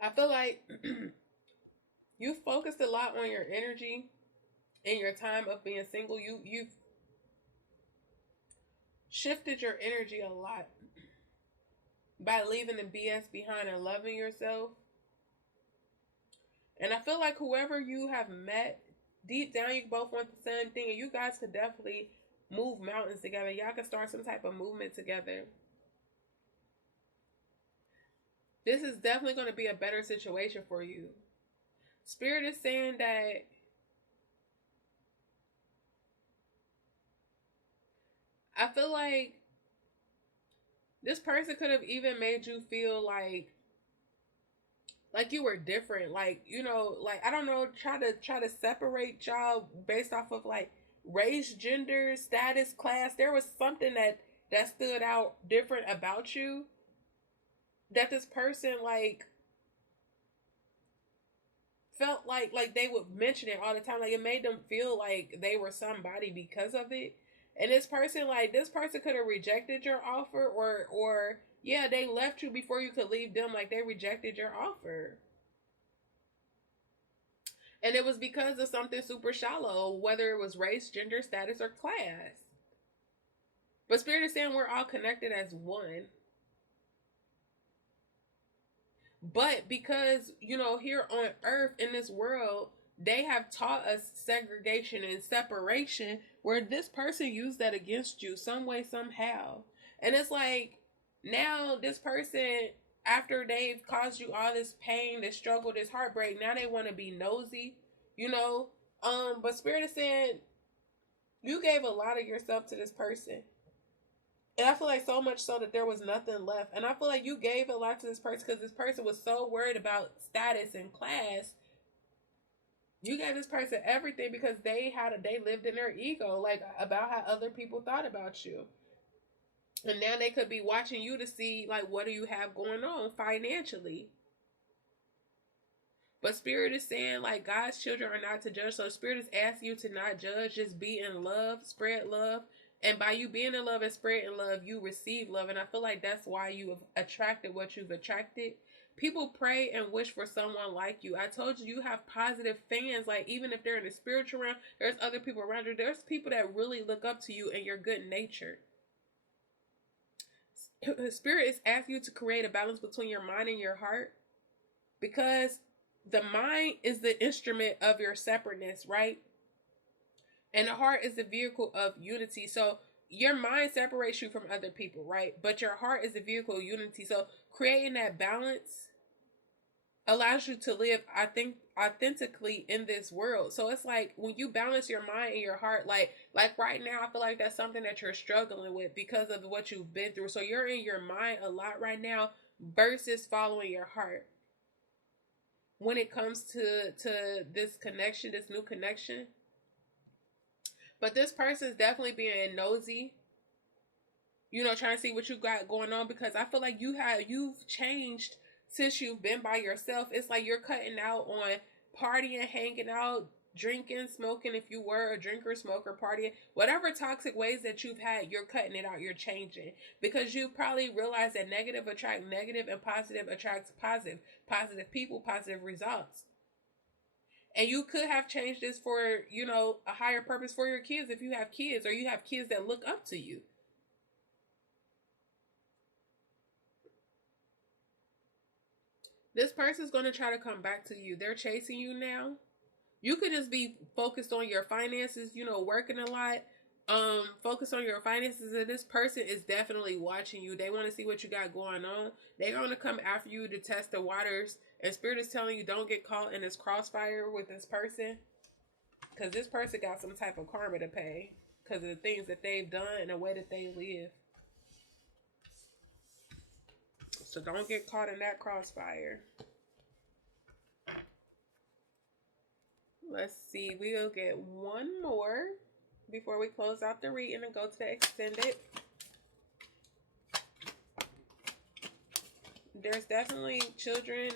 I feel like you focused a lot on your energy in your time of being single. You've shifted your energy a lot by leaving the BS behind and loving yourself. And I feel like whoever you have met, deep down you both want the same thing, and you guys could definitely move mountains together. Y'all could start some type of movement together. This is definitely going to be a better situation for you. Spirit is saying that I feel like this person could have even made you feel like like you were different. Like, you know, like I don't know, try to separate y'all based off of like race, gender, status, class. There was something that stood out different about you that this person like felt like they would mention it all the time. Like it made them feel like they were somebody because of it. And this person could have rejected your offer, or yeah, they left you before you could leave them. Like they rejected your offer. And it was because of something super shallow, whether it was race, gender, status, or class. But Spirit is saying we're all connected as one. But because, you know, here on earth in this world, they have taught us segregation and separation where this person used that against you some way, somehow. And it's like now this person, after they've caused you all this pain, this struggle, this heartbreak, now they want to be nosy, you know. But Spirit is saying you gave a lot of yourself to this person. And I feel like so much so that there was nothing left. And I feel like you gave a lot to this person because this person was so worried about status and class. You gave this person everything because they lived in their ego, like about how other people thought about you. And now they could be watching you to see like what do you have going on financially. But Spirit is saying like God's children are not to judge. So Spirit is asking you to not judge, just be in love, spread love. And by you being in love and spreading love, you receive love. And I feel like that's why you have attracted what you've attracted. People pray and wish for someone like you. I told you, you have positive fans. Like, even if they're in the spiritual realm, there's other people around you. There's people that really look up to you and your good nature. Spirit is asking you to create a balance between your mind and your heart. Because the mind is the instrument of your separateness, right? And the heart is the vehicle of unity. So your mind separates you from other people, right? But your heart is the vehicle of unity. So creating that balance allows you to live, I think, authentically in this world. So it's like when you balance your mind and your heart, like right now, I feel like that's something that you're struggling with because of what you've been through. So you're in your mind a lot right now versus following your heart. When it comes to this connection, this new connection. But this person is definitely being nosy, you know, trying to see what you got going on because I feel like you've changed since you've been by yourself. It's like you're cutting out on partying, hanging out, drinking, smoking. If you were a drinker, smoker, partying, whatever toxic ways that you've had, you're cutting it out. You're changing because you probably realize that negative attract negative and positive attracts positive. Positive people, positive results. And you could have changed this for, you know, a higher purpose for your kids if you have kids or you have kids that look up to you. This person's going to try to come back to you. They're chasing you now. You could just be focused on your finances, you know, working a lot. Focus on your finances, and this person is definitely watching you. They want to see what you got going on. They're going to come after you to test the waters. And Spirit is telling you don't get caught in this crossfire with this person. Because this person got some type of karma to pay. Because of the things that they've done and the way that they live. So don't get caught in that crossfire. Let's see. We'll get one more before we close out the reading and go to the extended. There's definitely children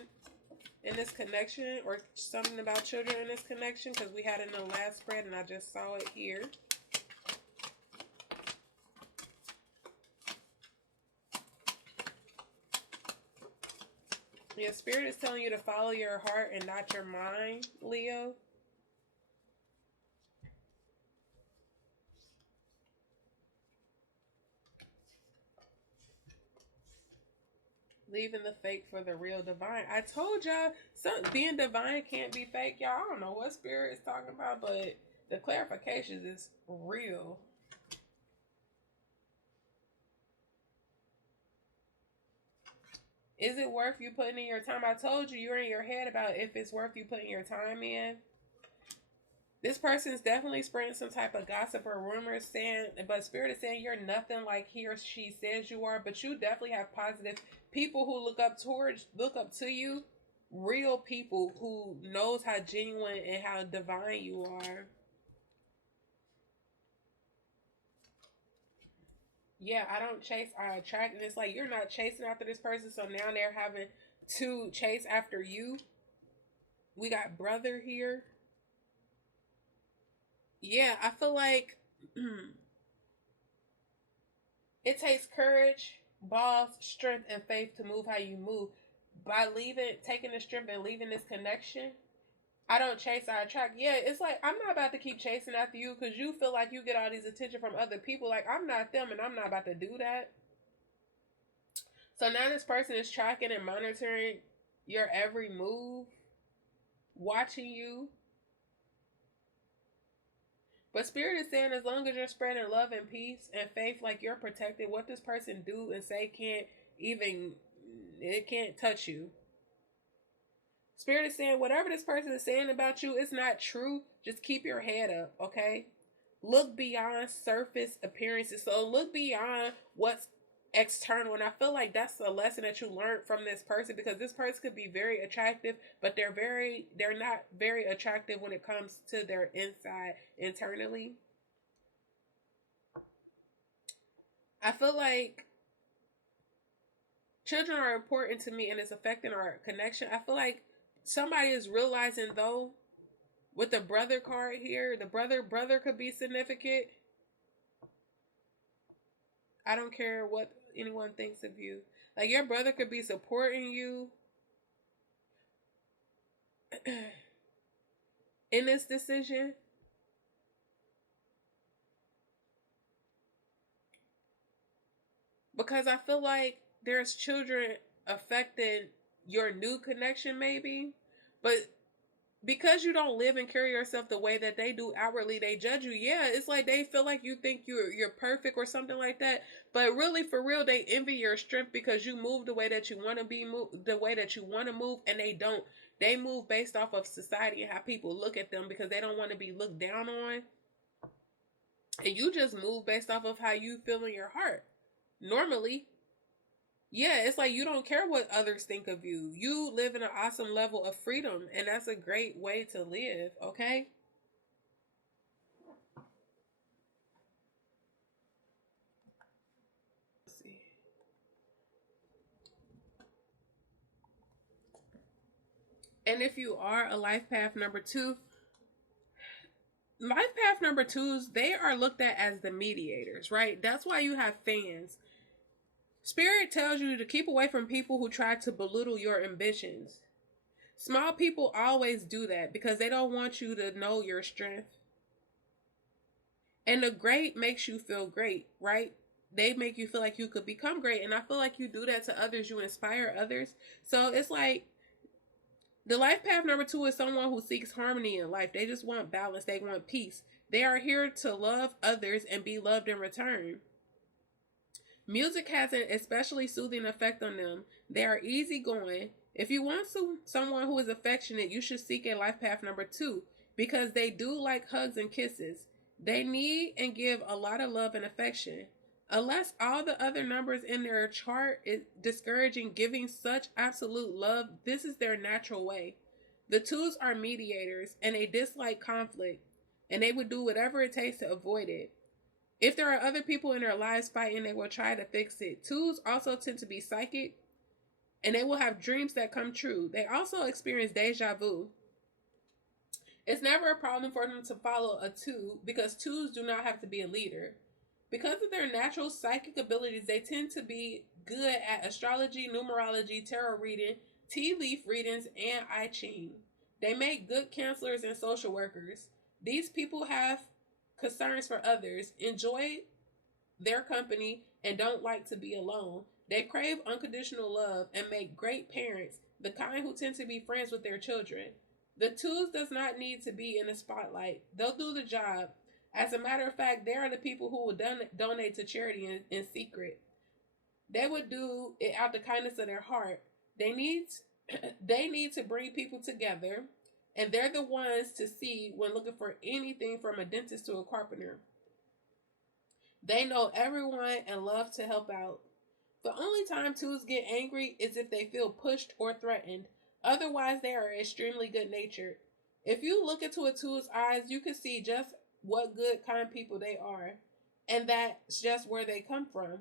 in this connection or something about children in this connection because we had it in the last spread and I just saw it here. Yeah, Spirit is telling you to follow your heart and not your mind, Leo. Leaving the fake for the real divine. I told y'all, being divine can't be fake, y'all. I don't know what Spirit is talking about, but the clarifications is real. Is it worth you putting in your time? I told you you're in your head about if it's worth you putting your time in. This person is definitely spreading some type of gossip or rumors saying, but Spirit is saying you're nothing like he or she says you are, but you definitely have positive people who look up to you. real people who knows how genuine and how divine you are. Yeah, I don't chase, I attract. And it's like you're not chasing after this person, so now they're having to chase after you. We got brother here. Yeah, I feel like it takes courage, balls, strength, and faith to move how you move. By leaving, taking the strength and leaving this connection, I don't chase, I attract. Yeah, it's like I'm not about to keep chasing after you because you feel like you get all these attention from other people. Like I'm not them, and I'm not about to do that. So now this person is tracking and monitoring your every move, watching you. But Spirit is saying as long as you're spreading love and peace and faith, like you're protected, what this person do and say can't even, it can't touch you. Spirit is saying whatever this person is saying about you is not true. Just keep your head up, okay? Look beyond surface appearances. So look beyond what's external. And I feel like that's a lesson that you learned from this person, because this person could be very attractive, but they're not very attractive when it comes to their inside internally. I feel like children are important to me and it's affecting our connection. I feel like somebody is realizing though, with the brother card here, the brother could be significant. I don't care what anyone thinks of you. Like your brother could be supporting you in this decision, because I feel like there's children affecting your new connection maybe, but because you don't live and carry yourself the way that they do outwardly, they judge you. Yeah, it's like they feel like you think you're perfect or something like that. But really, for real, they envy your strength because you move the way that you want to be moved, the way that you want to move, and they don't. They move based off of society and how people look at them because they don't want to be looked down on. And you just move based off of how you feel in your heart. Normally, yeah, it's like you don't care what others think of you. You live in an awesome level of freedom, and that's a great way to live, okay? Let's see. And if you are a life path number two, life path number twos, they are looked at as the mediators, right? That's why you have fans. Spirit tells you to keep away from people who try to belittle your ambitions. Small people always do that because they don't want you to know your strength. And the great makes you feel great, right? They make you feel like you could become great. And I feel like you do that to others. You inspire others. So it's like the life path number two is someone who seeks harmony in life. They just want balance. They want peace. They are here to love others and be loved in return. Music has an especially soothing effect on them. They are easygoing. If you want someone who is affectionate, you should seek a life path number two because they do like hugs and kisses. They need and give a lot of love and affection. Unless all the other numbers in their chart is discouraging giving such absolute love, this is their natural way. The twos are mediators and they dislike conflict, and they would do whatever it takes to avoid it. If there are other people in their lives fighting, they will try to fix it. Twos also tend to be psychic and they will have dreams that come true. They also experience deja vu. It's never a problem for them to follow a two because twos do not have to be a leader. Because of their natural psychic abilities, they tend to be good at astrology, numerology, tarot reading, tea leaf readings, and I Ching. They make good counselors and social workers. These people have concerns for others, enjoy their company, and don't like to be alone. They crave unconditional love and make great parents, the kind who tend to be friends with their children. The twos does not need to be in the spotlight. They'll do the job. As a matter of fact, they are the people who will donate to charity in secret. They would do it out the kindness of their heart. They need they need to bring people together, and they're the ones to see when looking for anything from a dentist to a carpenter. They know everyone and love to help out. The only time twos get angry is if they feel pushed or threatened. Otherwise, they are extremely good natured. If you look into a two's eyes, you can see just what good, kind people they are. And that's just where they come from.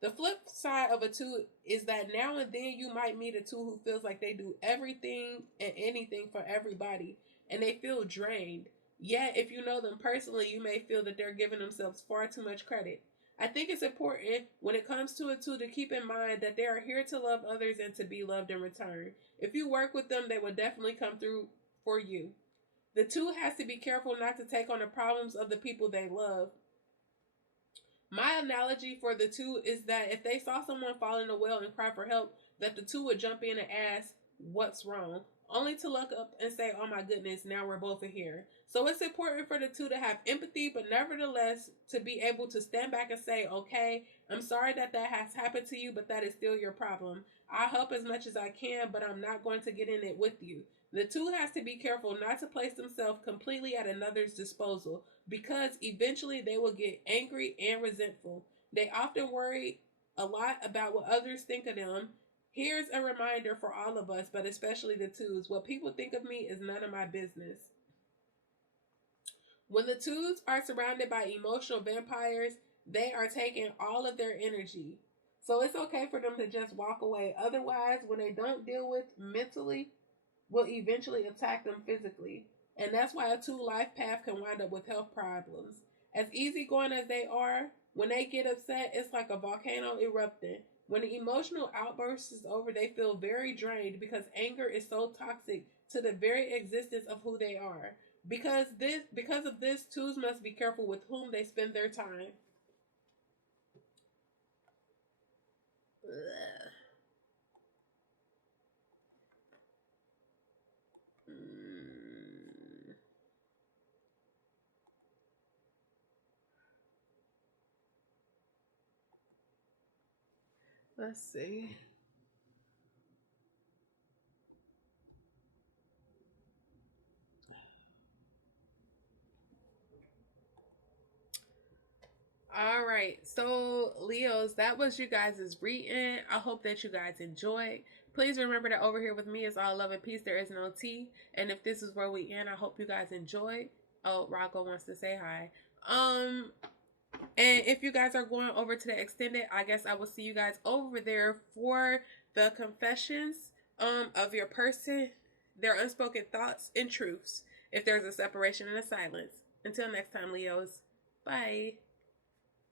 The flip side of a two is that now and then you might meet a two who feels like they do everything and anything for everybody and they feel drained. Yet, if you know them personally, you may feel that they're giving themselves far too much credit. I think it's important when it comes to a two to keep in mind that they are here to love others and to be loved in return. If you work with them, they will definitely come through for you. The two has to be careful not to take on the problems of the people they love. My analogy for the two is that if they saw someone fall in a well and cry for help, that the two would jump in and ask, "What's wrong?" Only to look up and say, "Oh my goodness, now we're both here." So it's important for the two to have empathy, but nevertheless to be able to stand back and say, "Okay, I'm sorry that that has happened to you, but that is still your problem. I'll help as much as I can, but I'm not going to get in it with you." The two has to be careful not to place themselves completely at another's disposal because eventually they will get angry and resentful. They often worry a lot about what others think of them. Here's a reminder for all of us, but especially the twos: what people think of me is none of my business. When the twos are surrounded by emotional vampires, they are taking all of their energy. So it's okay for them to just walk away. Otherwise, when they don't deal with mentally, will eventually attack them physically. And that's why a two life path can wind up with health problems. As easygoing as they are, when they get upset, it's like a volcano erupting. When the emotional outburst is over, they feel very drained because anger is so toxic to the very existence of who they are. Because of this, twos must be careful with whom they spend their time. Mm, let's see. All right, so Leos, that was you guys' reading. I hope that you guys enjoyed. Please remember that over here with me is all love and peace. There is no tea. And if this is where we end, I hope you guys enjoyed. Oh, Rocco wants to say hi. And if you guys are going over to the extended, I guess I will see you guys over there for the confessions of your person, their unspoken thoughts and truths. If there's a separation and a silence. Until next time, Leos. Bye.